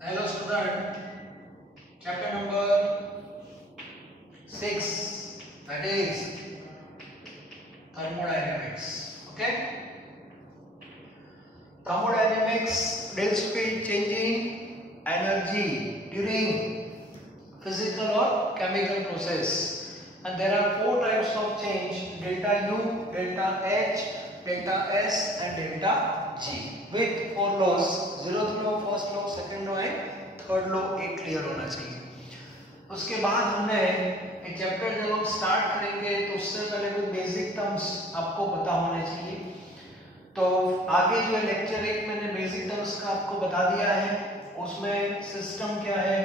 Hello student, chapter number 6, that is thermodynamics. Okay, thermodynamics deals with changing energy during physical or chemical process, and there are 4 types of change: delta U, delta H, delta S and delta G with 4 laws: 0th law, first law, second law and third law एक clear होना चाहिए। उसके बाद हमने एक chapter जब हम start करेंगे तो उससे पहले कुछ बेसिक टर्म्स आपको पता होने चाहिए। तो आगे जो लेक्चर 1 मैंने बेसिक टर्म्स का आपको बता दिया है, उसमें सिस्टम क्या है,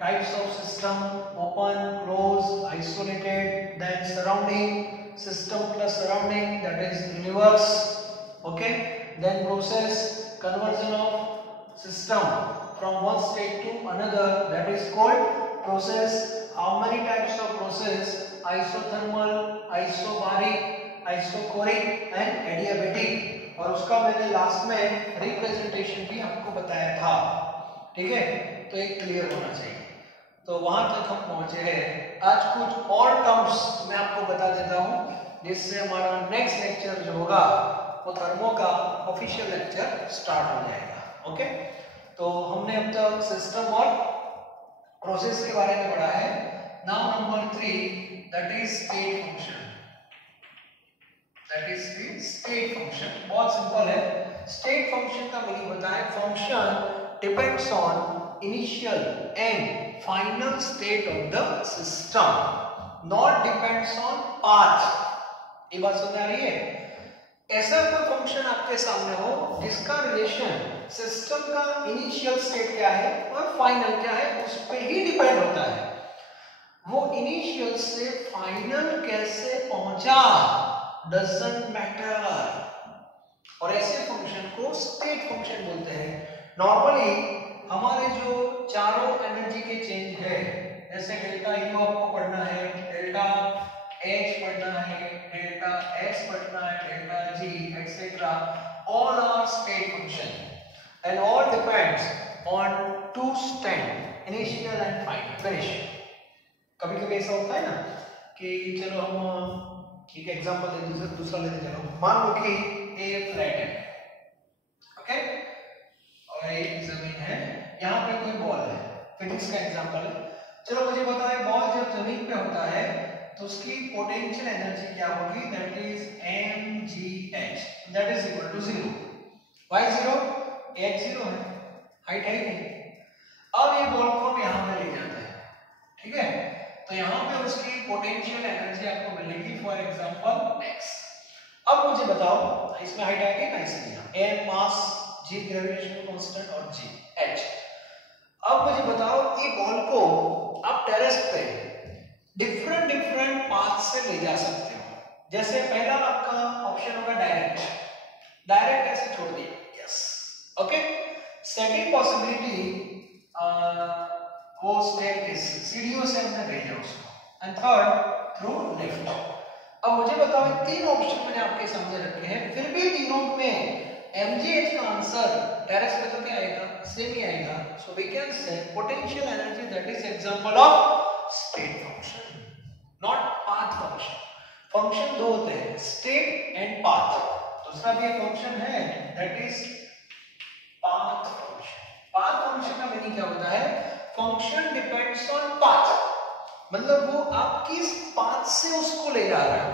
types of system, open, close, isolated, then surrounding, system plus surrounding that is universe, okay, then process, conversion of system from one state to another, that is called process. How many types of process? Isothermal, isobaric, isochoric and adiabatic। और उसका मैंने last में representation भी आपको बताया था, ठीक है, तो एक क्लियर होना चाहिए। तो वहां तक हम पहुंचे हैं। आज कुछ और टर्म्स मैं आपको बता देता हूं जिससे हमारा नेक्स्ट लेक्चर जो होगा वो थर्मो का ऑफिशियल लेक्चर स्टार्ट हो जाएगा। ओके, तो हमने अब तक सिस्टम और प्रोसेस के बारे में पढ़ा है। Now number 3 that is state function. That is state function बहुत सिंपल है। स्टेट फंक्शन का मीनिंग बताएं, function depends on initial and final state of the system, not depends on path. ये बात समझ आ रही है? ऐसा कोई फंक्शन आपके सामने हो जिसका रिलेशन सिस्टम का इनिशियल स्टेट क्या है और फाइनल क्या है उस पे ही डिपेंड होता है। वो इनिशियल से फाइनल कैसे पहुंचा डजंट मैटर, और ऐसे फंक्शन को स्टेट फंक्शन बोलते हैं। नॉर्मली हमारे जो चारों एनर्जी के चेंज है, जैसे डेल्टा यू आपको पढ़ना है, डेल्टा H पढ़ना है, डेल्टा S पढ़ना है, delta G etc. all are state function and all depends on two state, initial and final, finish। कभी-कभी ऐसा होता है ना कि चलो हम एक एग्जांपल ले लीजिए, दूसरा लेते चलो। मान लो कि A फ्लैट है, ओके, और एक जमीन है, यहाँ पे कोई बॉल है, फिजिक्स का एग्जांपल है। चलो मुझे बताएं, बॉल जब जमीन पे होता है तो उसकी पोटेंशियल एनर्जी क्या होगी, that is mgh, that is equal to 0। Why 0? h 0 है, हाइट है नहीं। अब ये बॉल को हम यहां पे ले जाते हैं, ठीक है, तो यहां पे उसकी पोटेंशियल एनर्जी आपको मिलेगी फॉर एग्जांपल x। अब मुझे बताओ, इसमें हाइट आएगी ना, इसलिए m मास, g ग्रेविटेशनल कांस्टेंट और g h। अब मुझे बताओ, ये बॉल को आप टेरेस पे डिफरेंट पाथ से ले जा सकते हो। जैसे पहला आपका ऑप्शन होगा डायरेक्ट ऐसे छोड़ दिया, यस, ओके। सेकंड पॉसिबिलिटी वो स्टेयरकेस, सीढ़ियों से हमने भेजा उसको, एंड थर्ड थ्रू लिफ्ट। अब मुझे बताओ, तीन ऑप्शन मैंने आपके सामने रखे हैं, फिर भी तीनों में mgh का आंसर टेरेस पे तो क्या आएगा, सेम ही आएगा। So we can say potential energy that is example of state function, not path function. Function दो होते हैं, स्टेट एंड पाथ। दूसरा भी एक फंक्शन है that is path function. Path function का मीनिंग क्या होता है, फंक्शन डिपेंड्स ऑन पाथ, मतलब वो आप किस पाथ से उसको ले जा रहे हो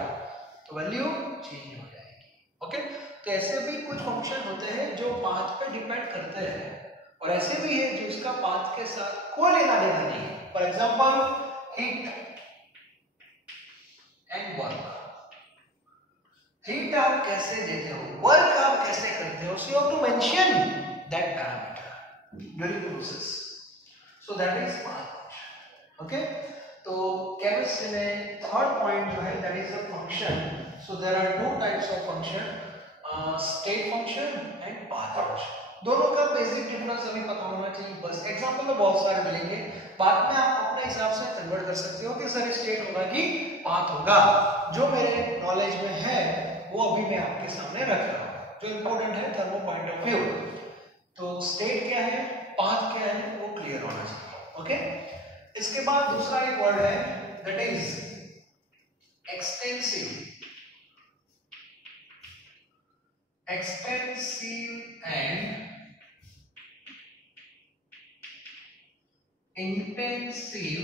तो वैल्यू चेंज हो जाएगी, ओके। तो ऐसे भी कुछ फंक्शन होते हैं जो पाथ पे डिपेंड करते हैं, और ऐसे भी है जिसका पाथ के साथ कोई लेना देना नहीं है। For example heat and work. Heat आप कैसे देते हो, वर्क आप कैसे करते हो, so you have to mention that parameter during process, so that is path function, okay. तो केमिस्ट्री में थर्ड पॉइंट जो है that is a function. So there are two types of function, state function and path function. दोनों का basic difference हमें पता होना चाहिए, बस। एग्जांपल तो बहुत सारे मिलेंगे, बाद में आप अपने हिसाब से कन्वर्ट कर सकते हो कि सर स्टेट होगा कि पाथ होगा। जो मेरे नॉलेज में है वो अभी मैं आपके सामने रख रहा हूं, जो इंपॉर्टेंट है थर्मो पॉइंट ऑफ व्यू। तो स्टेट क्या है, पाथ क्या है वो क्लियर होना चाहिए। ओके, इसके बाद दूसरा एक वर्ड है that is extensive and intensive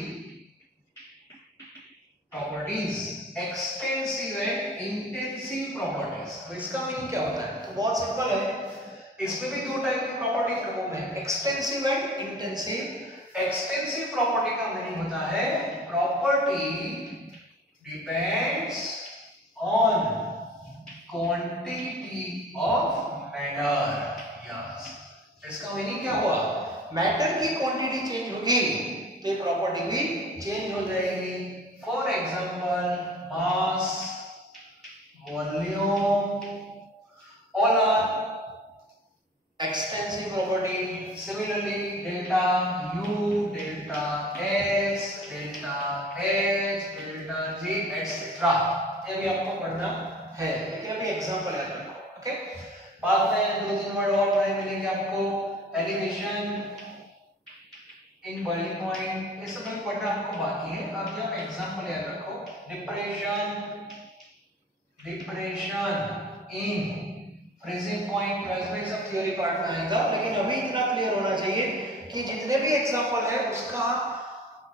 properties. Extensive and intensive properties, तो इसका मीनिंग क्या होता है? तो बहुत सिंपल है, इसमें भी दो टाइप की प्रॉपर्टी प्रॉब्लम है, extensive and intensive. Extensive property का मीनिंग होता है property depends on quantity of matter. Yes, इसका मीनिंग क्या हुआ? मैटर की क्वांटिटी चेंज होगी तो ये प्रॉपर्टी भी चेंज हो जाएगी। For example mass, volume, all are extensive property. Similarly, delta U, delta S, delta H, delta G, etc. ये भी आपको पढ़ना है, ये भी एग्जांपल याद रखो। ओके, बाद में दो तीन वर्ड और पढ़ने मिलेंगे आपको, एलिवेशन, इन बॉइलिंग पॉइंट, ये सब भी पढ़ना आपको बाकी है। अब यहाँ एग्जांपल याद रखो, depression in freezing point, flashback सब थ्योरी पार्ट में आएगा, लेकिन अभी इतना क्लियर होना चाहिए कि जितने भी एग्जांपल है उसका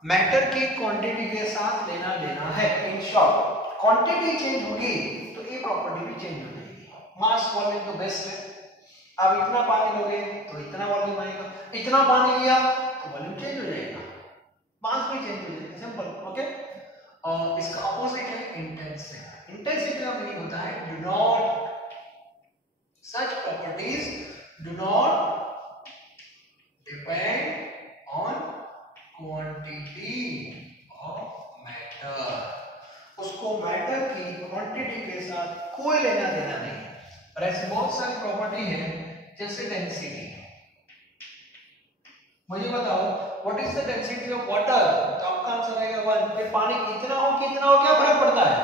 मैटर की क्वांटिटी के साथ लेना देना है। इन शॉर्ट, क्वांटिटी चेंज होगी तो ये प्रॉपर्टी भी चेंज हो जाएगी। मास वॉल्यूम तो बेस्ट है, अब इतना पानी लोगे तो इतना वॉल्यूम आएगा, इतना पानी लिया तो वॉल्यूम चेंज हो जाएगा, मास भी चेंज हो जाएगा, सिंपल। ओके, और इसका ऑपोजिट है इंटेंसिव। इंटेंसिव का मीनिंग होता है do not, such properties do not depend on quantity of matter। उसको मैटर की क्वांटिटी के साथ कोई लेना देना नहीं। और ऐसे बहुत सारी प्रॉपर्टी है, जैसे डेंसिटी। मुझे बताओ what is the density of water, तो आपका आंसर आएगा 1। फिर पानी कितना हो क्या फर्क पड़ता है?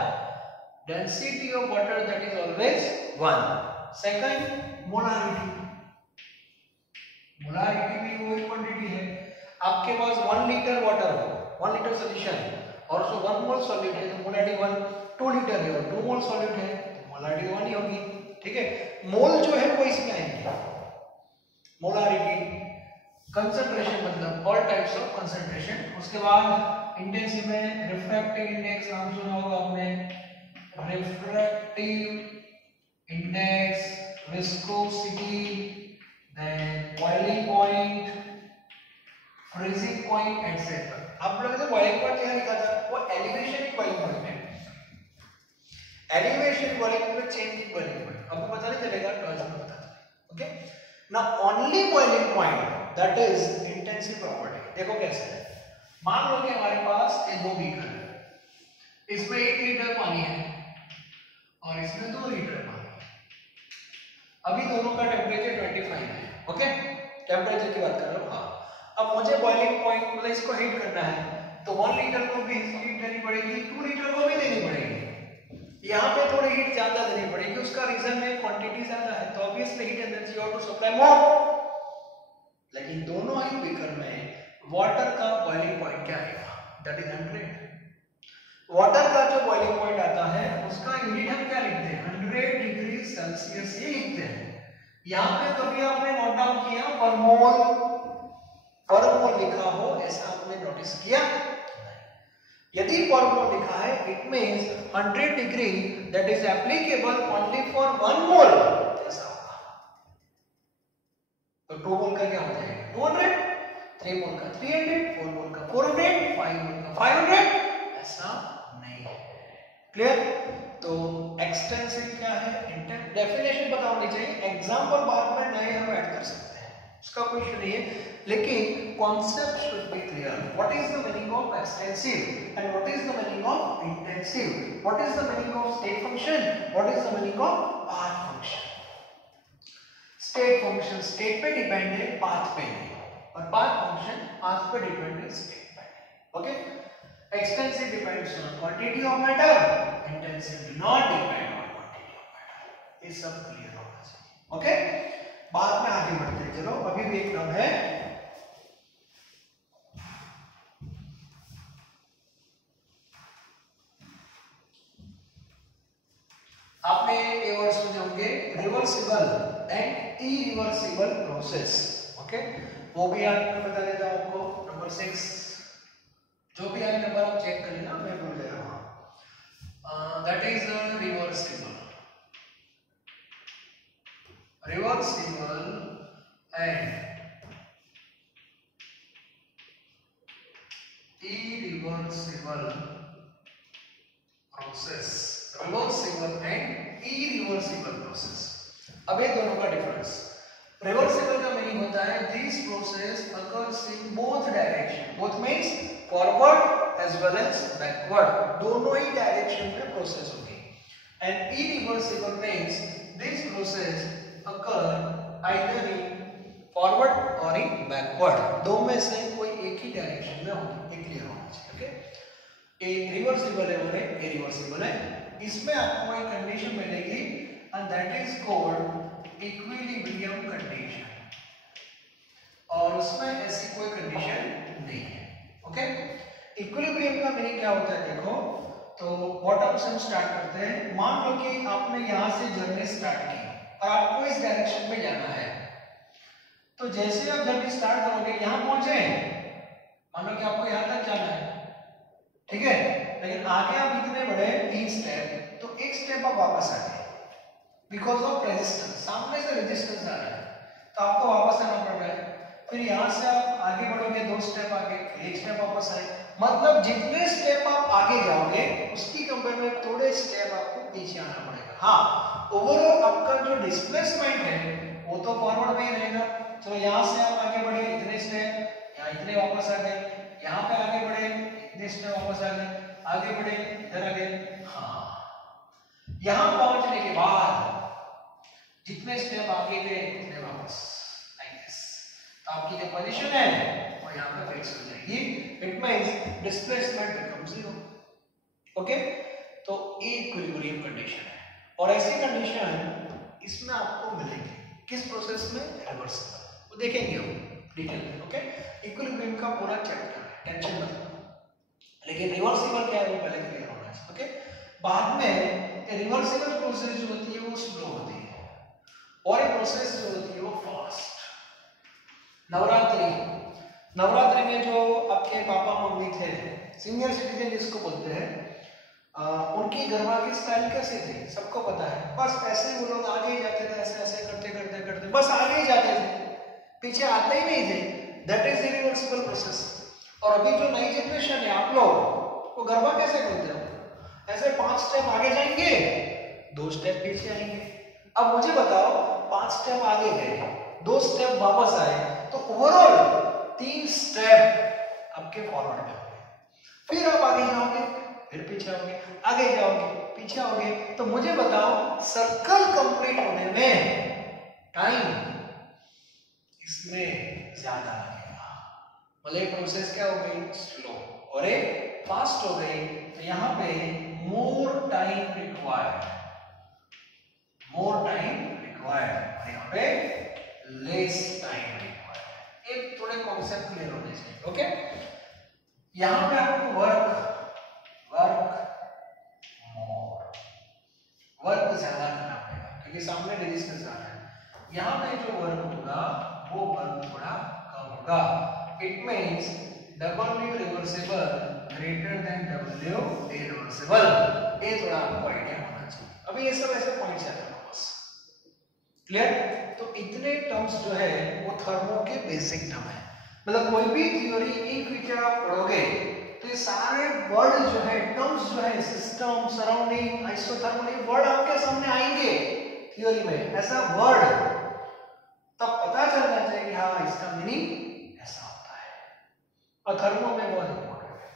Density of water that is always 1। Second, molarity. Molarity भी वही क्वांटिटी है। आपके पास 1 लीटर वाटर हो, 1 लीटर सॉल्यूशन, और उसमें 1 मोल सॉल्यूट है तो मोलारिटी 1। 2 लीटर है और 2 मोल सॉल्यूट है तो मोलारिटी 1 ही होगी। ठीक है, मोल जो है वो इसमें आएंगे। मोलारिटी, कंसंट्रेशन मतलब ऑल टाइप्स ऑफ कंसंट्रेशन। उसके बाद इंटेंसिव में रिफ्रैक्टिव इंडेक्स, नाम सुना होगा आपने, refractive index, viscosity, then boiling point, freezing point, etc. आप लोगों ने boiling point क्या लिखा था? वो elevation की boiling point है। elevation boiling point, change की boiling point। आपको पता नहीं चलेगा, टॉर्च में बता चलेगा। Okay? Now only boiling point that is intensive property। देखो कैसे है। मान लो कि हमारे पास ये 2 बीकर है, इसमें 1 लीटर पानी है और इसमें 2 लीटर पानी। अभी दोनों का टेम्परेचर 25 है। ओके, टेम्परेचर की बात कर रहा हूँ। हाँ, अब मुझे बॉइलिंग पॉइंट मतलब इसको हीट करना है तो 1 लीटर को भी हीट देनी पड़ेगी, 2 लीटर को भी देनी पड़ेगी। यहाँ पे थोड़ी हीट ज्यादा देनी पड़ेगी, उसका रीजन है क्वांटिटी ज्यादा है तो ऑब्वियसली हीट एनर्जी और टू सप्लाई मोर। लेकिन दोनों ही बीकर में वाटर का बॉइलिंग पॉइंट क्या आएगा? That is 100। वाटर का जो बॉइलिंग पॉइंट आता है उसका यूनिट हम क्या लिखते हैं? 100 डिग्री सेल्सियस ही लिखते हैं। यहाँ पे कभी आपने नोट डाउन किया पर मोल लिखा हो ऐसा आपने नोटिस किया? यदि पर मोल लिखा है it means 100 degree that is applicable only for 1 मोल, ऐसा होगा। तो 2 मोल का क्या हो जाएगा? 200, 3 मोल का 300, 4 मोल का 400, 5 मोल का 500, ऐसा नहीं है। क्लियर? तो एक्सटेंसिव क्या है? डेफिनेशन पता होनी चाहिए, एग्जांपल बाद में नए हम ऐड कर सकते हैं, उसका कोई इशू नहीं है, लेकिन concept should be clear. What is the meaning of extensive and what is the meaning of intensive? What is the meaning of state function? What is the meaning of path function? State function state पे depend है, path पे नहीं, और path function path पे depend है, state पे। Okay, extensive depends on quantity of matter, intensive do not depend on quantity of matter। ये सब क्लियर होना चाहिए। ओके, बाद में आगे बढ़ते हैं। चलो, अभी भी एक टर्म है के वर्ड्स में होंगे reversible and irreversible process. Okay, वो भी याद मैं बता देता हूं आपको। नंबर 6 जो भी आए नंबर आप चेक कर लेना, मैं भूल गया। That is reversible and irreversible process. Reversible and irreversible process. अब ये दोनों का डिफरेंस। रिवर्सिबल का मीनिंग होता है this process occurs in both direction, both means forward as well as backward, दोनों ही डायरेक्शन में प्रोसेस होगी। And irreversible means this process occur either in forward और इन बैकवर्ड, दो में से कोई एक ही डायरेक्शन में होगी। ये क्लियर होना चाहिए। ओके, एक रिवर्सिबल है और एक इरिवर्सिबल है। इसमें आपको एक कंडीशन मिलेगी and that is called equilibrium condition, और उसमें ऐसी कोई कंडीशन नहीं है। ओके, इक्विलिब्रियम का मीनिंग क्या होता है देखो, तो बॉटम से हम स्टार्ट करते हैं। मान लो कि आपने यहां से जर्नी स्टार्ट की और आपको इस डायरेक्शन में जाना है, तो जैसे आप जर्नी स्टार्ट करोगे यहां पहुंचे, मान लो कि आपको यहां तक जाना है, ठीक है, लेकिन आगे आप इतने बड़े 3 स्टेप, तो एक स्टेप आप वापस आ गए बिकॉज ऑफ रेजिस्टेंस, सामने से रेजिस्टेंस आ रहा है तो आपको वापस आना पड़ रहा है। फिर यहां से आप आगे बढ़ोगे 2 स्टेप आगे, फिर 1 स्टेप वापस आए, मतलब जितने स्टेप आप आगे जाओगे उसकी कंपेयर में थोड़े स्टेप आपको पीछे आना पड़ेगा। हाँ, ओवरऑल आपका जो डिस्प्लेसमेंट है वो तो फॉरवर्ड में ही रहेगा। चलो यहाँ से आप आगे बढ़े इतने स्टेप, यहाँ इतने वापस आ गए, यहाँ पे आगे बढ़े इतने स्टेप वापस आ गए, आगे बढ़े इधर आ गए। हाँ, यहाँ पहुंचने के बाद जितने स्टेप आगे गए उतने वापस, लाइक दिस। तो आपकी जो पोजीशन है वो यहाँ पे फिक्स हो जाएगी। It means displacement becomes 0। Okay, तो इक्विलिब्रियम कंडीशन है, और ऐसी कंडीशन इसमें आपको मिलेगी किस प्रोसेस में? रिवर्सिबल। वो देखेंगे हम डिटेल में। ओके, इक्विलिब्रियम का पूरा चैप्टर है, टेंशन मत लो, लेकिन रिवर्सिबल क्या है वो पहले क्लियर होना चाहिए। ओके, बाद में रिवर्सिबल प्रोसेस जो होती है वो स्लो होती है और ये प्रोसेस जो होती है वो फास्ट। नवरात्रि में जो आपके पापा मम्मी थे, सीनियर सिटीजन जिसको बोलते हैं, उनकी गरबा की स्टाइल कैसी थी सबको पता है। बस ऐसे वो लोग आगे ही जाते थे, ऐसे ऐसे करते करते करते बस आगे ही जाते थे, पीछे आते ही नहीं थे। That is irreversible process. और अभी जो नई जनरेशन है आप लोग, वो गरबा कैसे करते हो? ऐसे 5 स्टेप आगे जाएंगे, 2 स्टेप पीछे आएंगे। अब मुझे बताओ, 5 स्टेप आगे गए, 2 स्टेप वापस आए, तो ओवरऑल 3 स्टेप आपके फॉरवर्ड में हो गए। फिर आप आगे जाओगे, फिर पीछे आओगे, आगे जाओगे, पीछे आओगे। तो मुझे बताओ, सर्कल कंप्लीट होने में टाइम इसमें ज्यादा लगेगा। मतलब प्रोसेस क्या हो गई? स्लो। और एक फास्ट हो गई, तो यहां पे मोर टाइम रिक्वायर्ड, और यहां पे लेस टाइम रिक्वायर्ड। एक थोड़े कॉन्सेप्ट क्लियर होने चाहिए। ओके, यहां पे आपको वर्क ज्यादा करना पड़ेगा क्योंकि सामने रेजिस्टेंस आ रहा है। यहां पे जो वर्क होगा वो वर्क थोड़ा कम होगा। It means W reversible greater than W irreversible. ये थोड़ा आपको आइडिया होना चाहिए। अभी ये सब ऐसे पॉइंट्स है बस, क्लियर? तो इतने टर्म्स जो है वो थर्मो के बेसिक टर्म है। मतलब कोई भी थ्योरी इन फ्यूचर आप पढ़ोगे तो ये सारे वर्ड जो है, टर्म्स जो है, सिस्टम, सराउंडिंग, आइसोथर्मल, ये वर्ड आपके सामने आएंगे थ्योरी में। ऐसा वर्ड तब पता चलना चाहिए कि हाँ इसका मीनिंग ऐसा होता है, और थर्मो में बहुत इंपॉर्टेंट है।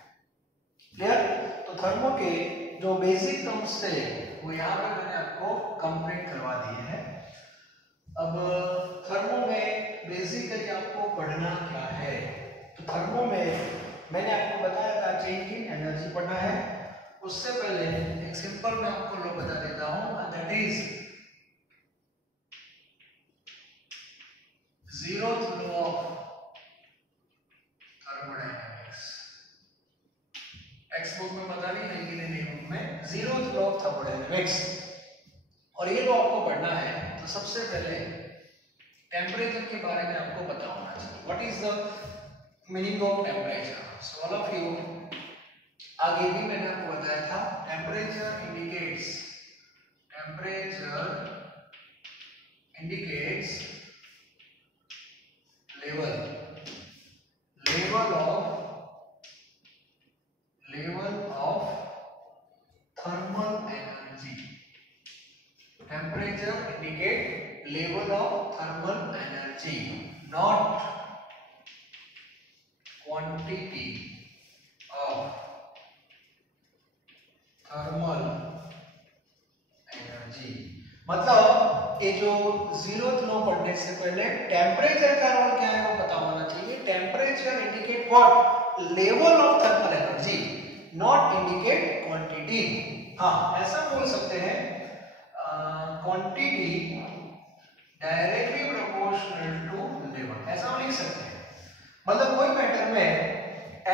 क्लियर? तो थर्मो के जो बेसिक टर्म्स थे वो यहाँ पे मैंने आपको कंप्लीट करवा दिए हैं। अब थर्मो में बेसिकली आपको पढ़ना क्या है? तो थर्मो में मैंने आपको बताया था चेंज इन एनर्जी पढ़ना है। उससे पहले एक सिंपल मैं आपको लो बता देता हूं, that is zeroth law of thermodynamics। Text book में पता नहीं है कि नहीं बुक में zeroth law of thermodynamics। और ये जो आपको पढ़ना है तो सबसे पहले टेम्परेचर के बारे में आपको पता होना चाहिए। What is the meaning of temperature? So all of you, आगे भी मैंने आपको बताया था, temperature indicates level of thermal energy. Temperature indicate level of thermal energy, not quantity of thermal energy. मतलब ये जो 0th लॉ पढ़ने से पहले टेम्परेचर का रोल क्या है वो पता होना चाहिए। Temperature indicate what? Level of thermal energy, not indicate quantity. हाँ, ऐसा बोल सकते हैं, quantity directly proportional to level, ऐसा लिख सकते हैं। मतलब कोई मैटर में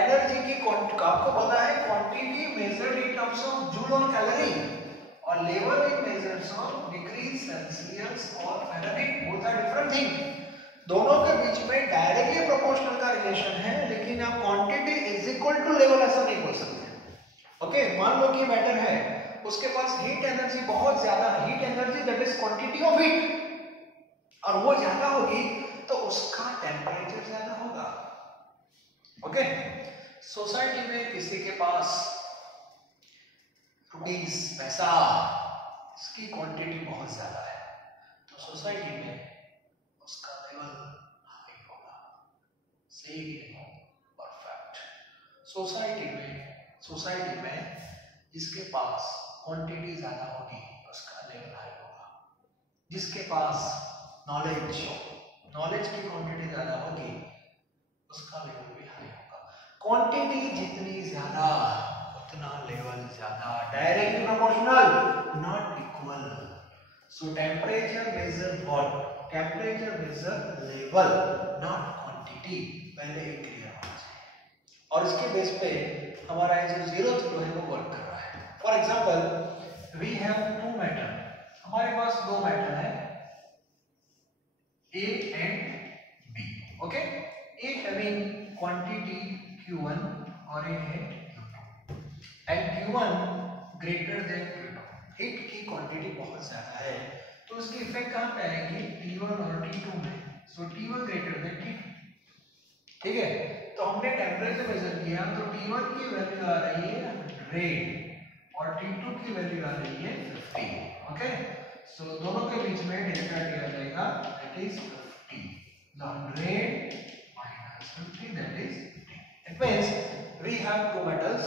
एनर्जी की आपको पता है quantity measured in terms of joule और कैलोरी, और level in measures of degree Celsius और Fahrenheit, both are different thing. दोनों के बीच में डायरेक्टली प्रोपोर्शनल का रिलेशन है, लेकिन आप quantity is equal to level ऐसा नहीं बोल सकते। ओके, मान लो कि मैटर है, उसके पास हीट एनर्जी बहुत ज्यादा, heat energy that is quantity of heat, और वो ज्यादा होगी तो उसका टेम्परेचर ज्यादा होगा। ओके, सोसाइटी में किसी के पास रुपीस, पैसा, इसकी क्वांटिटी बहुत ज्यादा है, तो सोसाइटी में उसका लेवल हाई होगा। सही कि नहीं? परफेक्ट। सोसाइटी में जिसके पास क्वांटिटी ज्यादा होगी उसका लेवल हाई होगा। जिसके पास नॉलेज की क्वांटिटी ज्यादा होगी उसका लेवल भी हाई होगा। क्वांटिटी जितनी ज्यादा उतना लेवल ज्यादा, directly proportional, not equal. So temperature measure what? Temperature measure level, not quantity. पहले ही क्लियर होना चाहिए, और इसके बेस पे हमारा ये जो 0th लॉ है वो वर्क कर रहा है। For example, we have two matter, हमारे पास दो मैटर है A and B. Okay, A having quantity Q1 और A है Q2, and Q1 greater than Q2। Heat की क्वांटिटी बहुत ज्यादा है, तो उसकी इफेक्ट कहां पे आएगी? T1 और T2 में। सो T1 ग्रेटर देन T2, ठीक है। तो हमने टेम्परेचर मेजर किया, तो T1 की वैल्यू आ रही है 100 और T2 की वैल्यू आ रही है 50। ओके, सो दोनों के बीच में डेल्टा T आ जाएगा, that is 50। Now 100 minus 50, that is 50. It means we have two metals,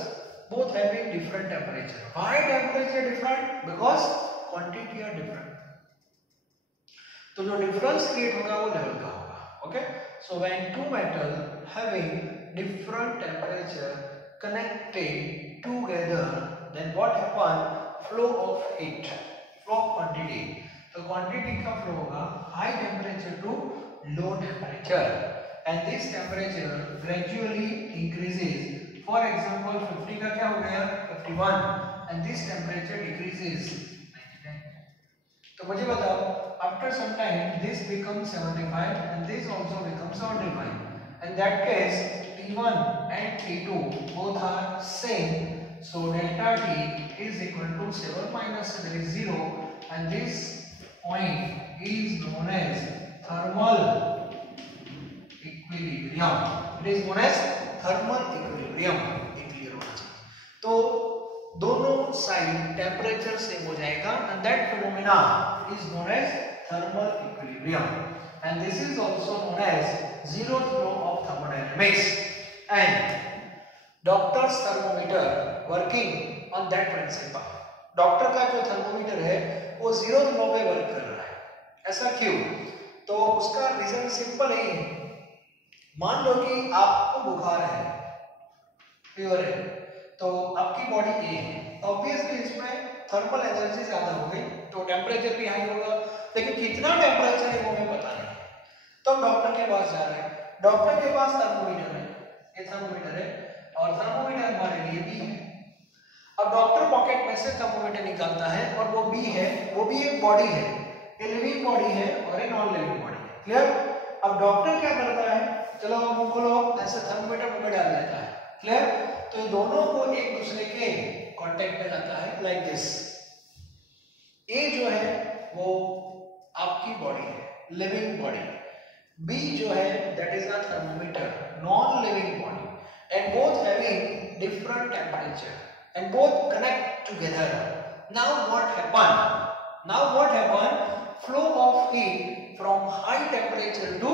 both having different temperature. Why temperature different? Because quantity are different. तो जो difference create होगा वो level का होगा। Okay, so when two metal having different temperature connected together, then what happen? Flow of heat, flow of quantity. तो quantity का flow होगा high temperature to low temperature, and this temperature gradually increases. For example, 50 का क्या हो गया? 51, and this temperature decreases 99. तो मुझे बताओ, after some time this becomes 75 and this also becomes 75. In that case, T1 and T2 both are same. So delta T is equal to 7 minus 7 is 0, and this point is known as thermal equilibrium. It is known as thermal equilibrium. Clear होना चाहिए। तो दोनों side temperature same हो जाएगा, and that phenomena is known as thermal equilibrium, and this is also known as 0th law of thermodynamics. And doctor's thermometer working on that principle. Doctor का जो thermometer है वो 0th लॉ पे work कर रहा है। ऐसा क्यों? तो उसका रीजन सिंपल ही है। मान लो कि आपको बुखार है, फीवर है, तो आपकी बॉडी ए है, ऑब्वियसली इसमें थर्मल एनर्जी ज्यादा हो गई तो टेम्परेचर भी हाई होगा, लेकिन कितना टेम्परेचर है वो हमें पता नहीं। तो हम डॉक्टर के पास जा रहे हैं, डॉक्टर के पास थर्मोमीटर है, ये थर्मोमीटर है, और थर्मोमीटर हमारे लिए भी है। अब डॉक्टर पॉकेट में से थर्मोमीटर निकालता है और वो भी एक बॉडी है, ये लिविंग बॉडी है और ये नॉन लिविंग बॉडी है। क्लियर? अब डॉक्टर क्या करता है, चलो मुंह खोलो, ऐसे थर्मोमीटर मुंह में डाल देता है। क्लियर? तो ये दोनों को एक दूसरे के कांटेक्ट में लाता है लाइक दिस। ए जो है वो आपकी बॉडी है, लिविंग बॉडी। बी जो है that is a thermometer, non living body, and both having different temperature and both connect together. Now what happened? Flow of heat from high temperature to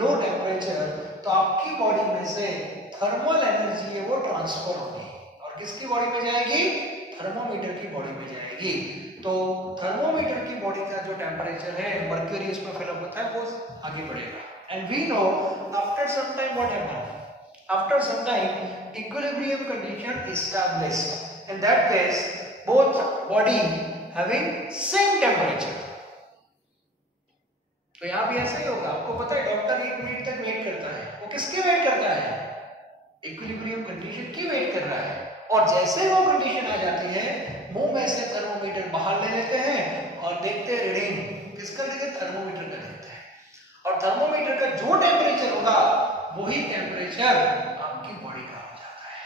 low temperature. तो आपकी body में से thermal energy है वो transfer होगी और किसकी body में जाएगी? थर्मोमीटर की बॉडी में जाएगी। तो थर्मोमीटर की बॉडी का जो टेम्परेचर है मर्क्यूरी उसमें फिल अप होता है वो आगे बढ़ेगा। And we know after some time what happened? After some time, equilibrium condition established. In that case, both body having same temperature. तो यहाँ भी ऐसा ही होगा। आपको पता है डॉक्टर 1 मिनट तक वेट करता है, वो किसकी वेट करता है? इक्विलिब्रियम कंडीशन की वेट कर रहा है। और जैसे वो कंडीशन आ जाती है, मुंह में से थर्मोमीटर बाहर ले लेते हैं और देखते हैं रीडिंग किसका देखते हैं? थर्मोमीटर का देखते हैं। और थर्मोमीटर का जो टेम्परेचर होगा वही टेम्परेचर आपकी बॉडी का हो जाता है।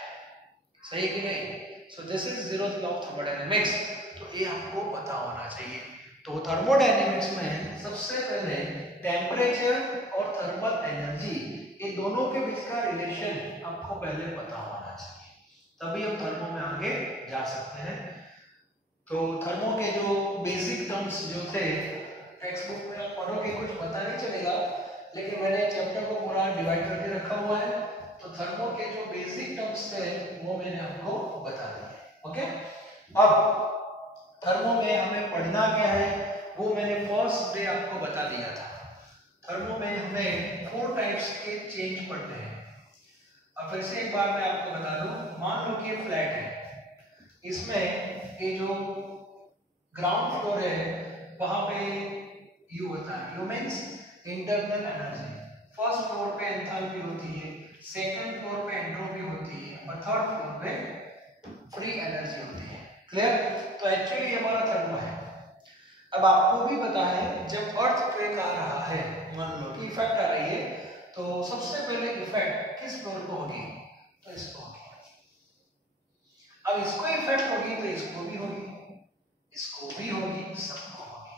सही कि नहीं? So this is zeroth law of thermodynamics। तो ये आपको पता होना चाहिए। तो थर्मोडायनेमिक्स में सबसे पहले टेम्परेचर और थर्मल एनर्जी ये दोनों के बीच का रिलेशन आपको पहले पता होना चाहिए, तभी हम थर्मो में आगे जा सकते हैं। तो थर्मो के जो बेसिक टर्म्स जो थे टेक्स्ट बुक में आप पढ़ोगे कुछ पता नहीं चलेगा, लेकिन मैंने चैप्टर को पूरा डिवाइड करके रखा हुआ है। तो थर्मो के जो बेसिक टर्म्स थे वो मैंने आपको बता दिए। ओके, अब थर्मो में हमें पढ़ना क्या है वो मैंने फर्स्ट डे आपको बता दिया था। थर्मो में हमें 4 टाइप्स के चेंज पढ़ते हैं। अब फिर से एक बार मैं आपको बता दूं, मान लो कि ये फ्लैट है, इसमें ये जो ग्राउंड फ्लोर है वहां पे यू होता है, you means internal energy. First floor पे एंथैल्पी होती है, सेकंड फ्लोर पे एंट्रोपी होती है और थर्ड फ्लोर पे फ्री एनर्जी होती है। क्लियर? तो एक्चुअली ये हमारा थर्मो है। अब आपको भी पता है जब अर्थक्वेक आ रहा है, मान लो कि इफेक्ट आ रही है, तो सबसे पहले इफेक्ट किस फ्लोर को होगी? तो इसको होगी। अब इसको इफेक्ट होगी तो इसको भी होगी, इसको भी होगी, सबको होगी।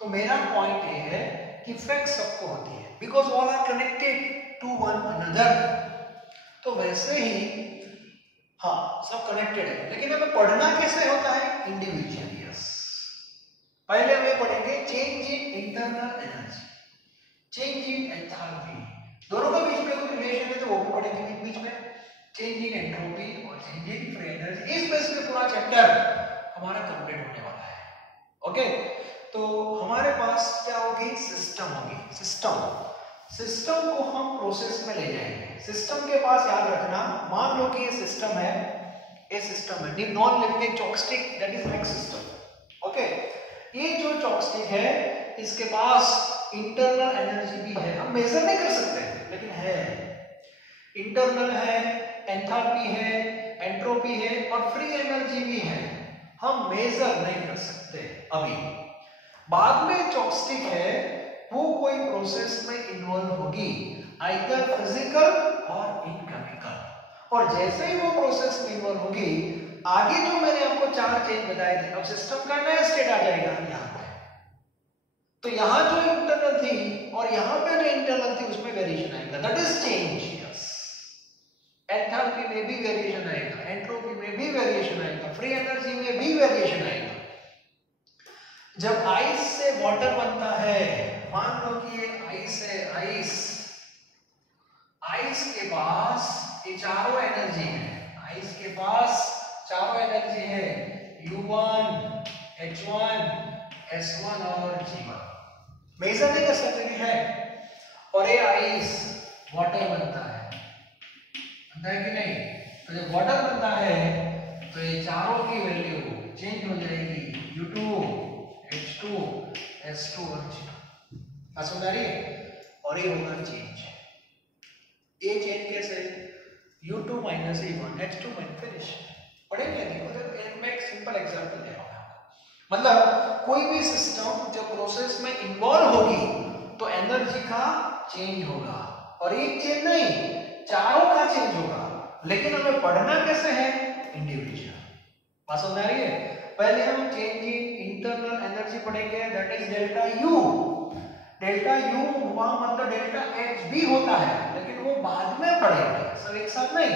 तो मेरा पॉइंट ये है कि इफेक्ट सबको होती है because all are connected to one another. तो वैसे ही हाँ सब कनेक्टेड है, लेकिन हमें पढ़ना कैसे होता है? इंडिविजुअली। यस, पहले हमें पढ़ेंगे change in internal energy, change in enthalpy, दोनों के बीच में कोई रिलेशन है तो वो भी पढ़ेंगे बीच में, चेंज इन एंट्रोपी और चेंज इन फ्री एनर्जी। इस बेस पे पूरा चैप्टर हमारा कंप्लीट होने वाला है। ओके, तो हमारे पास क्या होगी? सिस्टम होगी। सिस्टम को हम प्रोसेस में ले जाएंगे। सिस्टम के पास याद रखना, मान लो कि ये सिस्टम है, ये सिस्टम है, non living chopstick, that is next system. Okay, ये जो चॉपस्टिक है इसके पास इंटरनल एनर्जी भी है, हम मेजर नहीं कर सकते लेकिन है, इंटरनल है, एंथैल्पी है, एंट्रोपी है और फ्री एनर्जी भी है, हम मेजर नहीं कर सकते अभी। बाद में चॉपस्टिक है वो कोई प्रोसेस में इन्वॉल्व होगी, आइदर फिजिकल और इनकेमिकल, और जैसे ही वो प्रोसेस में इन्वॉल्व होगी, आगे जो मैंने आपको 4 चेंज बताए थे, अब सिस्टम का नया स्टेट आ जाएगा यहाँ पे। तो यहाँ जो इंटरनल थी और यहाँ पे जो इंटरनल थी उसमें वेरिएशन आएगा, that is change. Yes, enthalpy में भी वेरिएशन आएगा, एंट्रोपी में भी वेरिएशन आएगा, फ्री एनर्जी में भी वेरिएशन आएगा। जब आइस से वाटर बनता है, मान लो कि ये आइस है, आइस के पास ये चारों एनर्जी है, आइस के पास चारों एनर्जी है, U1, H1, S1 और G1, मेजर नहीं कर सकते है। और ये आइस वाटर बनता है कि नहीं? तो जब वाटर बनता है तो ये चारों की वैल्यू चेंज हो जाएगी, U2, H2, S2 और G2। समझ आ रही है? और ये होगा चेंज। ये चेंज कैसे? U2 minus E1, H2 minus, finish. पढ़ेंगे देखो, मैं एक सिंपल एग्जांपल दे रहा हूँ। मतलब कोई भी सिस्टम जब प्रोसेस में इन्वॉल्व होगी तो एनर्जी का चेंज होगा, और एक चेंज नहीं, चारों का चेंज होगा। लेकिन हमें पढ़ना कैसे है? इंडिविजुअल। बात समझ आ रही है? पहले हम चेंज इन इंटरनल एनर्जी पढ़ेंगे, that is delta U. Delta U हुआ मतलब डेल्टा एच भी होता है, लेकिन वो बाद में पढ़ेंगे, सब एक साथ नहीं,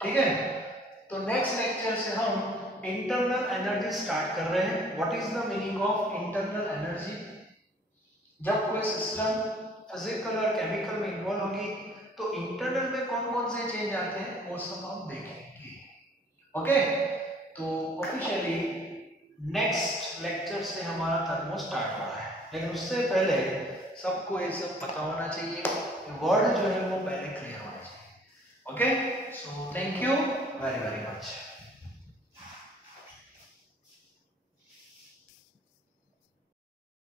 ठीक है? तो नेक्स्ट लेक्चर से हम इंटरनल एनर्जी स्टार्ट कर रहे हैं। What is the meaning of internal energy? जब कोई सिस्टम फिजिकल और केमिकल में इन्वॉल्व होगी तो इंटरनल में कौन कौन से चेंज आते हैं वो सब हम देखेंगे। ओके, तो ऑफिशियली नेक्स्ट लेक्चर से हमारा थर्मो स्टार्ट हो रहा है, लेकिन उससे पहले सबको ये सब पता होना चाहिए, वर्ड जो है वो पहले क्लियर होना चाहिए। Okay, so thank you very very much.